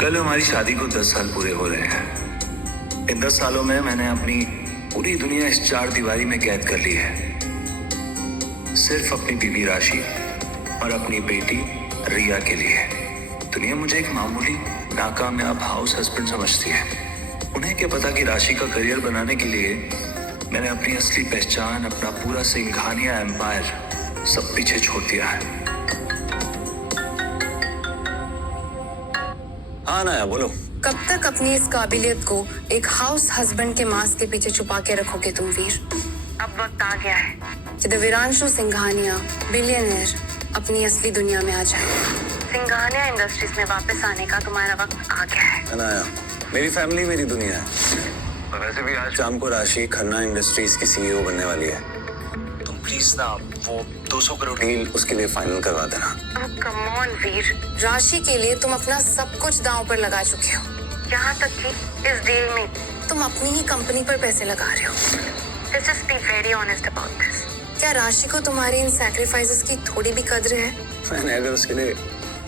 कल हमारी शादी को 10 साल पूरे हो रहे हैं। इन 10 सालों में मैंने अपनी पूरी दुनिया इस 4 दीवारी में कैद कर ली है, सिर्फ अपनी बीवी राशि और अपनी बेटी रिया के लिए। दुनिया मुझे एक मामूली नाकामयाब हाउस हस्बैंड समझती है। उन्हें क्या पता कि राशि का करियर बनाने के लिए मैंने अपनी असली पहचान, अपना पूरा सिंघानिया एम्पायर सब पीछे छोड़ दिया है। हाँ नाया, बोलो। कब तक अपनी इस काबिलियत को एक हाउस हस्बैंड के मास्क के पीछे छुपा के रखोगे तुम वीर? अब वक्त आ गया है कि दिव्यांशु सिंघानिया बिलियनर अपनी असली दुनिया में आ जाए। सिंघानिया इंडस्ट्रीज में वापस आने का तुम्हारा वक्त आ गया है। नाया, मेरी फैमिली मेरी दुनिया है। वैसे भी आज शाम को राशि खन्ना इंडस्ट्रीज की सीईओ बनने वाली है। तुम प्लीज ना वो 200 करोड़ डील उसके लिए फाइनल करवा देना। कम ऑन वीर, राशि के लिए तुम अपना सब कुछ दांव पर लगा चुके हो। यहाँ तक कि इस डील में तुम अपनी ही कंपनी पर पैसे लगा रहे हो। Let's just be very honest about this. क्या राशि को तुम्हारी इन सैक्रिफाइसेस की थोड़ी भी कद्र है? मैंने अगर उसके लिए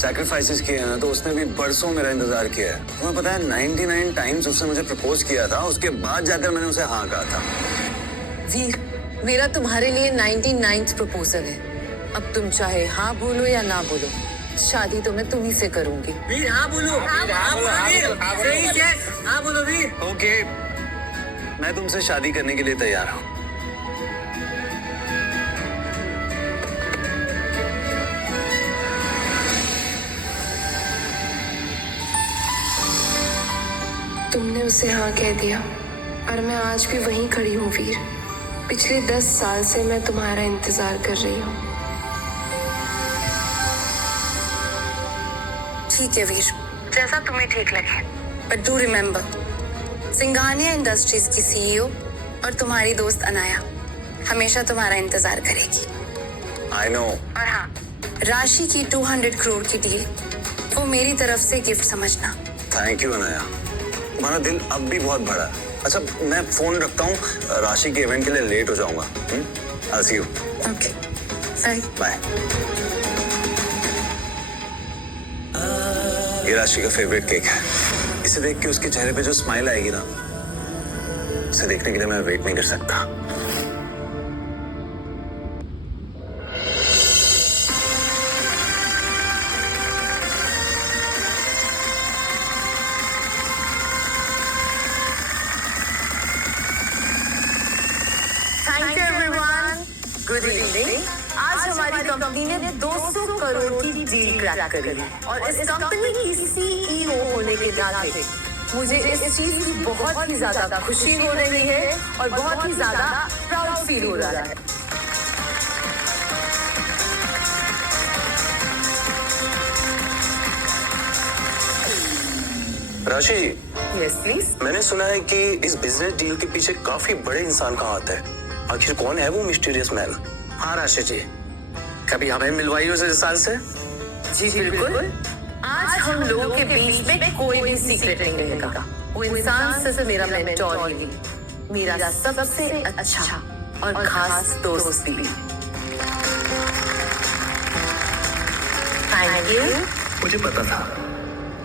सैक्रिफाइसेस किए हैं तो उसने भी बरसों मेरा इंतजार किया है। तुम्हें पता है 99 टाइम्स उसने मुझे प्रपोज किया था, उसके बाद जाकर मैंने उसे हाँ कहा था। वीर, मेरा तुम्हारे लिए 99th प्रपोजल है। अब तुम चाहे हाँ बोलो या ना बोलो, शादी तो मैं तुम्ही से करूंगी। वीर हाँ बोलो, हाँ बोलो वीर, सही है, हाँ बोलो वीर। ओके, मैं तुमसे शादी करने के लिए तैयार हूँ। तुमने उसे हाँ कह दिया और मैं आज भी वहीं खड़ी हूँ वीर। पिछले 10 साल से मैं तुम्हारा इंतजार कर रही हूँ। ठीक है वीर, जैसा तुम्हें ठीक लगे, but do remember, Singhania industries की सीईओ और तुम्हारी दोस्त अनाया हमेशा तुम्हारा इंतजार करेगी। I know। और हाँ, राशि की 200 करोड़ की डील वो मेरी तरफ से गिफ्ट समझना। थैंक यू अनाया, तुम्हारा दिल अब भी बहुत बड़ा है। अच्छा, मैं फोन रखता हूँ, राशि के इवेंट के लिए लेट हो जाऊंगा। I'll see you। Okay, bye. Bye. ये राशि का फेवरेट केक है। इसे देख के उसके चेहरे पे जो स्माइल आएगी ना, उसे देखने के लिए मैं वेट नहीं कर सकता। Thank you everyone, good evening. आज हमारी कंपनी ने 200 करोड़ की डील क्रैक करी है और इस कंपनी की सीईओ होने के नाते मुझे इस चीज की बहुत ही ज्यादा खुशी हो रही है और बहुत ही ज्यादा प्राउड फील हो रहा है। राशि, यस प्लीज। मैंने सुना है कि इस बिजनेस डील के पीछे काफी बड़े इंसान का हाथ है। आखिर कौन है वो मिस्टीरियस मैन? हाँ राशि जी, कभी हमें मिलवाई उस इंसान से? जी बिल्कुल। आज हम लोगों के बीच में कोई भी सीक्रेट नहीं रहेगा। वो इंसान सिर्फ मेरा मेंटोर ही नहीं, मेरा सबसे अच्छा और खास दोस्त भी। Thank you. मुझे पता था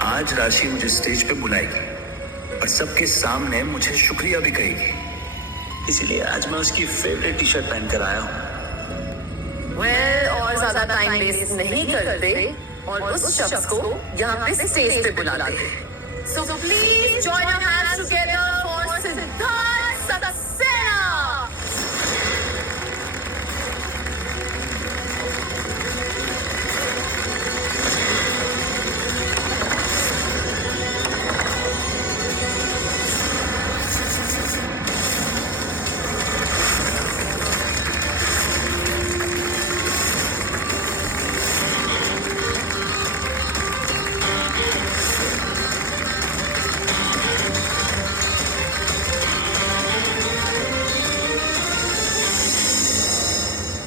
आज राशि मुझे स्टेज पे बुलाएगी और सबके सामने मुझे शुक्रिया भी कहेगी, इसीलिए आज मैं उसकी फेवरेट टी शर्ट पहन कर आया हूँ। वेल, और ज्यादा टाइम वेस्ट नहीं करते और उस शख्स को यहाँ पे स्टेज पे बुलाते हैं। So please join your hands together for Siddharth Saxena.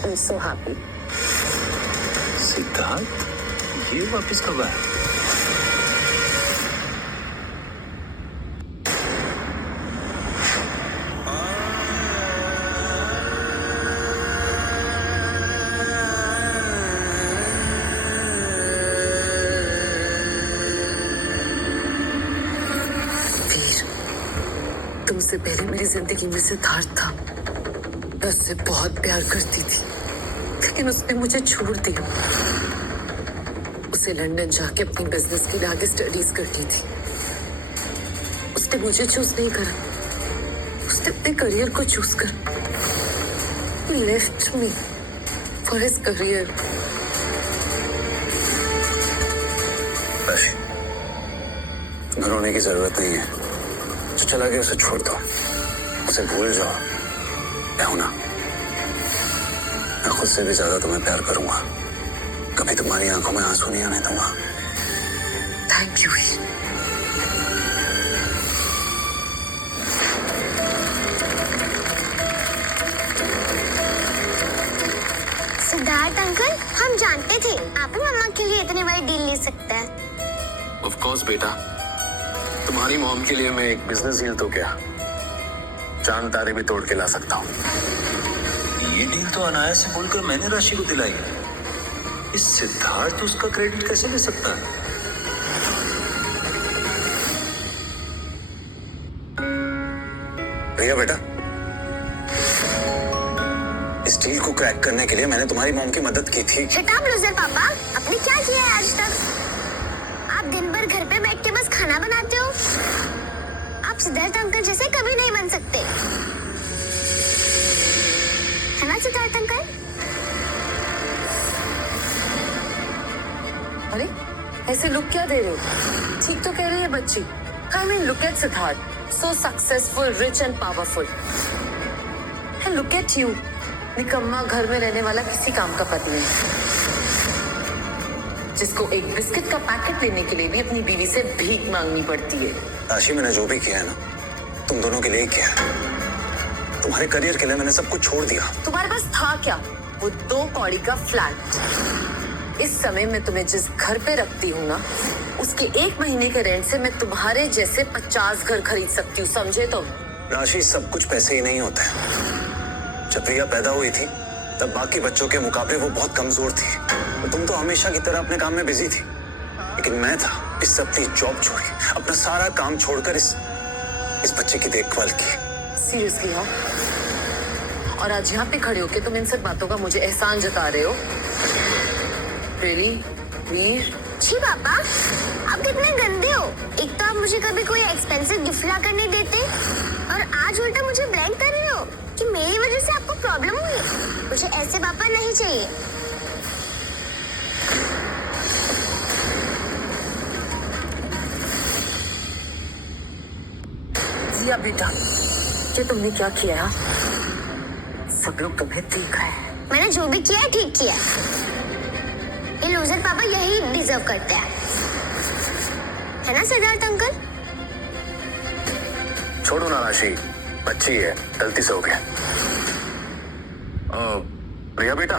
I'm so happy. Siddharth, ये वापस कब आया? उससे पहले मेरी जिंदगी में सिद्धार्थ था। मैं उससे बहुत प्यार करती थी, लेकिन उसने मुझे छोड़ दिया। उसे लंदन जाके अपनी बिजनेस के लिए आगे स्टडीज करनी थी। उसने मुझे चूज नहीं करा, उसने अपने करियर को चूज करा। He left me for his career. राशि, तुम्हें रोने की जरूरत नहीं है। जो चला गया उसे छोड़ दो, उसे भूल जाओ। मैं हूं ना, मैं खुद से भी ज्यादा तुम्हें प्यार करूंगा। कभी तुम्हारी आंखों में आंसू नहीं आने दूंगा। Thank you. सिद्धार्थ अंकल, हम जानते थे आप ही मम्मा के लिए इतनी बड़ी डील ले सकते हैं। ऑफ कोर्स बेटा, तुम्हारी मॉम के लिए मैं एक बिजनेस डील तो क्या, चांद तारे भी तोड़ के ला सकता हूँ। ये डील तो अनायास से बोलकर मैंने राशि को दिलाई है। इस सिद्धार्थ उसका क्रेडिट कैसे ले सकता है? भैया बेटा, इस डील को क्रैक करने के लिए मैंने तुम्हारी मॉम की मदद की थी। शट अप लूजर पापा, आपने क्या किया है आज तक? आप दिन भर घर पे बैठ के बस खाना बनाते हो। आप सिद्धार्थ अंकल जैसे कभी नहीं बन सकते, है ना सिद्धार्थ अंकल? अरे ऐसे लुक क्या दे रहे हो? ठीक तो कह रही है बच्ची। I mean, look at Siddharth, so successful, rich and powerful. And look at you, निकम्मा घर में रहने वाला किसी काम का पति नहीं, जिसको एक बिस्किट का पैकेट लेने के लिए भी अपनी बीवी से भीख मांगनी पड़ती है। राशि, मैंने जो भी किया है ना, तुम दोनों के लिए ही किया है। तुम्हारे करियर के लिए मैंने सब कुछ छोड़ दिया। तुम्हारे पास था क्या? वो 2 कौड़ी का फ्लैट। इस समय मैं तुम्हें जिस घर पे रखती हूँ ना, उसके 1 महीने के रेंट से मैं तुम्हारे जैसे 50 घर खरीद सकती हूँ, समझे तुम? राशि, सब कुछ पैसे ही नहीं होते हैं। जब प्रिया पैदा हुई थी तब बाकी बच्चों के मुकाबले वो बहुत कमजोर थी। तो तुम तो हमेशा की तरह अपने काम में बिजी थी, लेकिन मैं था, इससे अपनी जॉब छोड़ी, अपना सारा काम छोड़कर इस बच्चे की देखभाल की। सीरियसली? हाँ? और आज यहाँ पे खड़े होके तुम इन सब बातों का मुझे एहसान जता रहे हो? रियली वीर? छी पापा, आप कितने गंदे हो। एक तो आप मुझे कभी कोई एक्सपेंसिव गिफ्ट ला कर नहीं देते, और आज उल्टा मुझे ब्लेम कर रहे हो कि मेरी वजह से आपको प्रॉब्लम हुई। मुझे ऐसे पापा नहीं चाहिए। जिया बेटा, ये तुमने क्या किया? सब लोग तुम्हें देख रहे हैं। मैंने जो भी किया है ठीक किया है। ये लूजर पापा यही डिजर्व करते हैं, है ना सिद्धार्थ अंकल? छोड़ो ना राशि, बच्ची है, गलती से हो गया। प्रिया बेटा,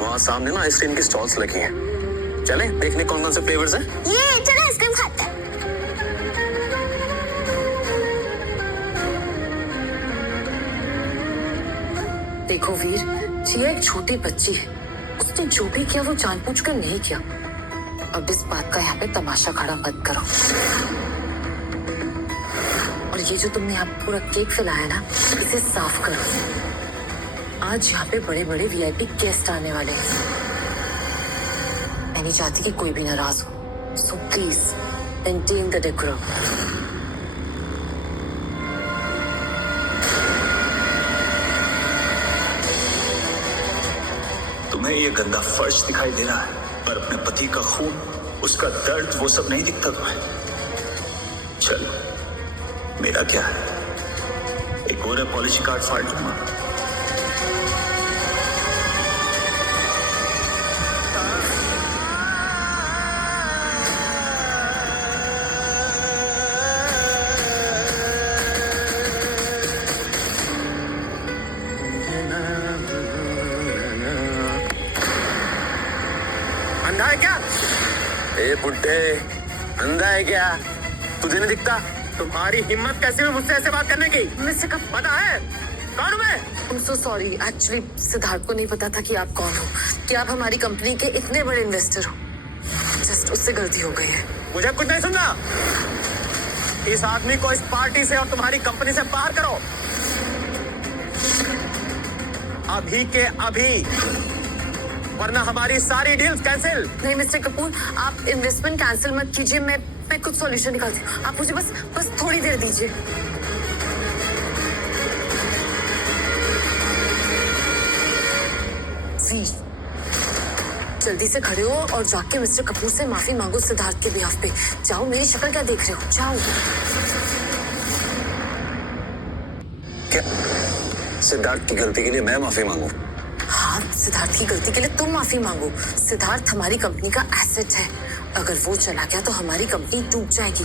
वहाँ सामने ना आइसक्रीम की स्टॉल्स लगी हैं। चलें देखने कौन कौन से फ्लेवर्स हैं? ये चलो आइसक्रीम खाते हैं। देखो वीर, जिया एक छोटी बच्ची है। उसने जो भी किया वो जानबूझकर नहीं किया। अब इस बात का यहाँ पे तमाशा खड़ा मत करो। और ये जो तुमने यहाँ पूरा केक फैलाया ना, इसे साफ करो। आज यहाँ पे बड़े बड़े वीआईपी गेस्ट आने वाले हैं। मैं नहीं चाहती कि कोई भी नाराज हो, so please maintain the decorum. तुम्हें ये गंदा फर्श दिखाई दे रहा है, पर अपने पति का खून, उसका दर्द, वो सब नहीं दिखता तुम्हें? चलो, मेरा क्या है, एक और पॉलिसी कार्ड फाड़ लूंगा। अंधा है क्या? ए बुड्ढे, अंधा है क्या? तुझे नहीं दिखता? तुम्हारी हिम्मत कैसे हुई मुझसे ऐसे बात करने की? मुझसे कब पता है कौन हूं मैं? I'm so sorry. Actually, Siddharth को नहीं पता था कि आप कौन हो, कि आप हमारी कंपनी के इतने बड़े इन्वेस्टर हो। जस्ट उससे गलती हो गई है। मुझे कुछ नहीं सुनना। इस आदमी को इस पार्टी से और तुम्हारी कंपनी से बाहर करो, अभी के अभी, वरना हमारी सारी डील्स कैंसिल। नहीं मिस्टर कपूर, आप इन्वेस्टमेंट कैंसिल मत कीजिए, मैं कुछ सॉल्यूशन निकालती हूँ। आप मुझे बस थोड़ी देर दीजिए। जी, जल्दी से खड़े हो और जाके मिस्टर कपूर से माफी मांगो सिद्धार्थ के बिहाफ पे। जाओ, मेरी शक्ल क्या देख रहे हो, जाओ। क्या सिद्धार्थ की गलती के लिए मैं माफी मांगू? हाँ, सिद्धार्थ की गलती के लिए तुम माफी मांगो। सिद्धार्थ हमारी कंपनी का एसेट है, अगर वो चला गया तो हमारी कंपनी डूब जाएगी।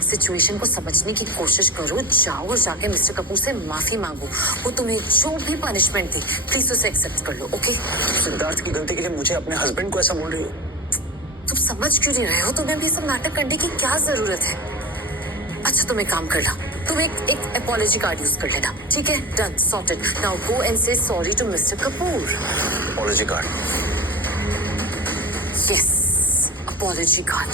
सिचुएशन को समझने की कोशिश करो, जाओ और जाके मिस्टर कपूर से माफी मांगो। वो तुम्हें जो भी पनिशमेंट दे, प्लीज उसे एक्सेप्ट कर लो, ओके? सिद्धार्थ की गलती के लिए मुझे अपने हस्बैंड को ऐसा बोल रही हो? तुम समझ क्यों नहीं रहे हो? तुम्हें भी सब नाटक करने की क्या जरूरत है? अच्छा, तुम एक काम करना, तुम एक अपॉलॉजी कार्ड यूज कर लेना, ठीक है? Done, sorted. Now go and say sorry to mister Kapoor. Apology card? Yes, apology card.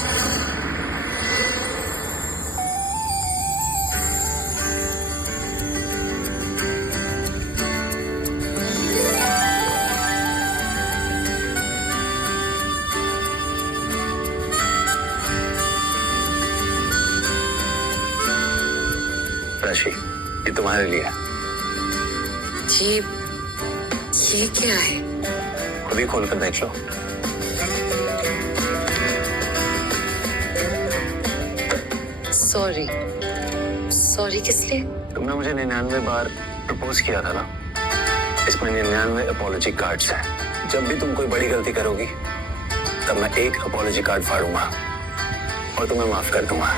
Rashi, ये तुम्हारे लिए है। ये क्या है? खुद ही खोल कर देख लो। सॉरी किस लिए? तुमने मुझे 99 बार प्रपोज किया था ना, इसमें 99 अपॉलॉजी कार्ड्स हैं। जब भी तुम कोई बड़ी गलती करोगी तब मैं एक अपॉलॉजी कार्ड फाड़ूंगा और तुम्हें माफ कर दूंगा।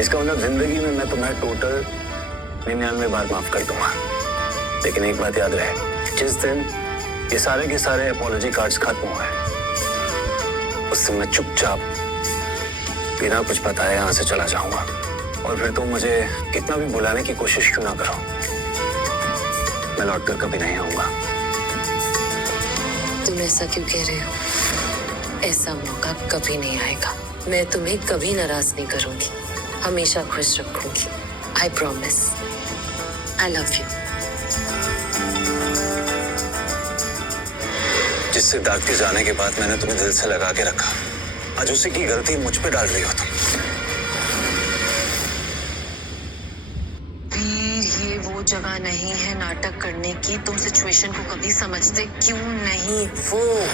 इसका मतलब जिंदगी में मैं तुम्हें टोटल 99 बार माफ कर दूंगा। लेकिन एक बात याद रहे, जिस दिन ये सारे के सारे अपॉलॉजी कार्ड्स खत्म हुए, उस दिन मैं चुपचाप बिना कुछ बताए यहाँ से चला जाऊंगा। और फिर तुम मुझे कितना भी बुलाने की कोशिश क्यों ना करो, मैं लौट कर कभी नहीं आऊंगा। तुम ऐसा क्यों कह रहे हो? ऐसा मौका कभी नहीं आएगा। मैं तुम्हें कभी नाराज नहीं करूंगी, हमेशा खुश रखूंगी। I promise. I love you. जिस सिद्धार्थ के जाने के बाद मैंने तुम्हें दिल से लगा के रखा, आज उसी की गलती मुझ पे डाल रही हो तुम। ये वो जगह नहीं है नाटक करने की। तुम सिचुएशन को कभी समझते क्यों नहीं हो?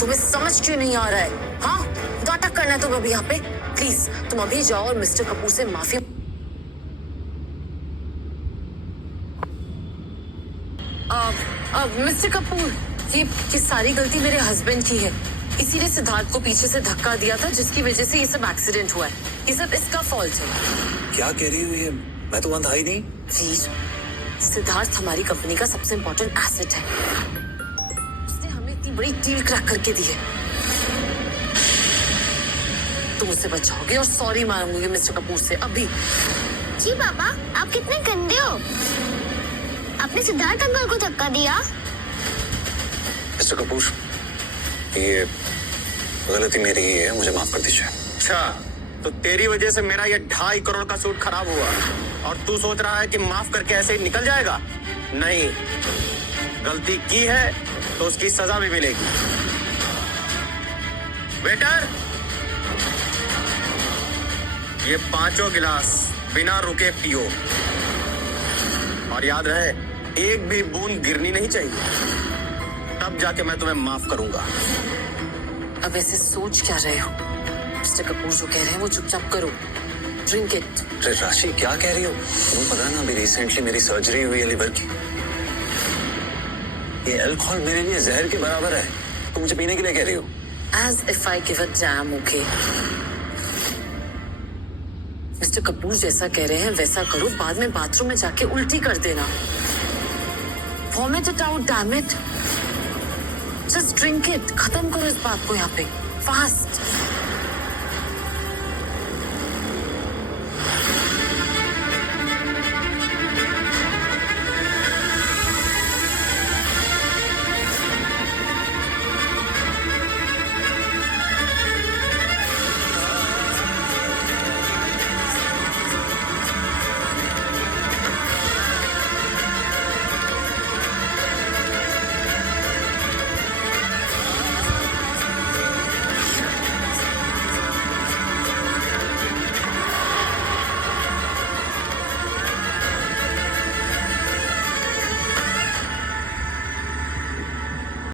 तुम्हें समझ क्यों नहीं आ रहा है? हाँ, नाटक करना है तुम अभी यहाँ पे। प्लीज तुम अभी जाओ और मिस्टर कपूर से माफी। मिस्टर कपूर, ये सारी गलती मेरे हस्बैंड की है। इसीलिए सिद्धार्थ को पीछे से धक्का दिया था, जिसकी वजह से ये सब एक्सीडेंट हुआ है। ये सब इसका फॉल्ट है। क्या कह रही हो ये? मैं तो वहां था ही नहीं। वीर, सिद्धार्थ हमारी कंपनी का सबसे इम्पोर्टेंट एसेट है। उसने हमें इतनी बड़ी डील क्रैक करके दी है। तुम उसे बचाओगे और सॉरी मांगोगे मिस्टर कपूर से अभी। जी पापा, आप कितने गंदे हो। आपने सिद्धार्थ अंकल को धक्का दिया। मिस्टर कपूर, ये गलती मेरी ही है, मुझे माफ कर दीजिए। अच्छा, तो तेरी वजह से मेरा ये 2.5 करोड़ का सूट खराब हुआ और तू सोच रहा है कि माफ करके ऐसे ही निकल जाएगा? नहीं, गलती की है तो उसकी सजा भी मिलेगी। वेटर, ये 5 गिलास बिना रुके पियो और याद रहे, एक भी बूंद गिरनी नहीं चाहिए, तब जाके मैं तुम्हें माफ करूंगा। अब ऐसे सोच क्या रहे हो? मिस्टर कपूर जो कह रहे हैं वो चुपचाप करो। Drink it. अरे राशि, क्या कह रही हो? तुम्हें पता है ना, अभी रिसेंटली मेरी सर्जरी हुई है लिवर की। ये अल्कोहल मेरे लिए जहर के बराबर है। तुम मुझे पीने के लिए कह रही हो? As if I give a damn, okay? Mister Kapoor जैसा कह रहे हैं वैसा करो, बाद में बाथरूम में जाके उल्टी कर देना। Vomit it out, damn it. Just drink it. खत्म करो इस बात को यहाँ पे, फास्ट।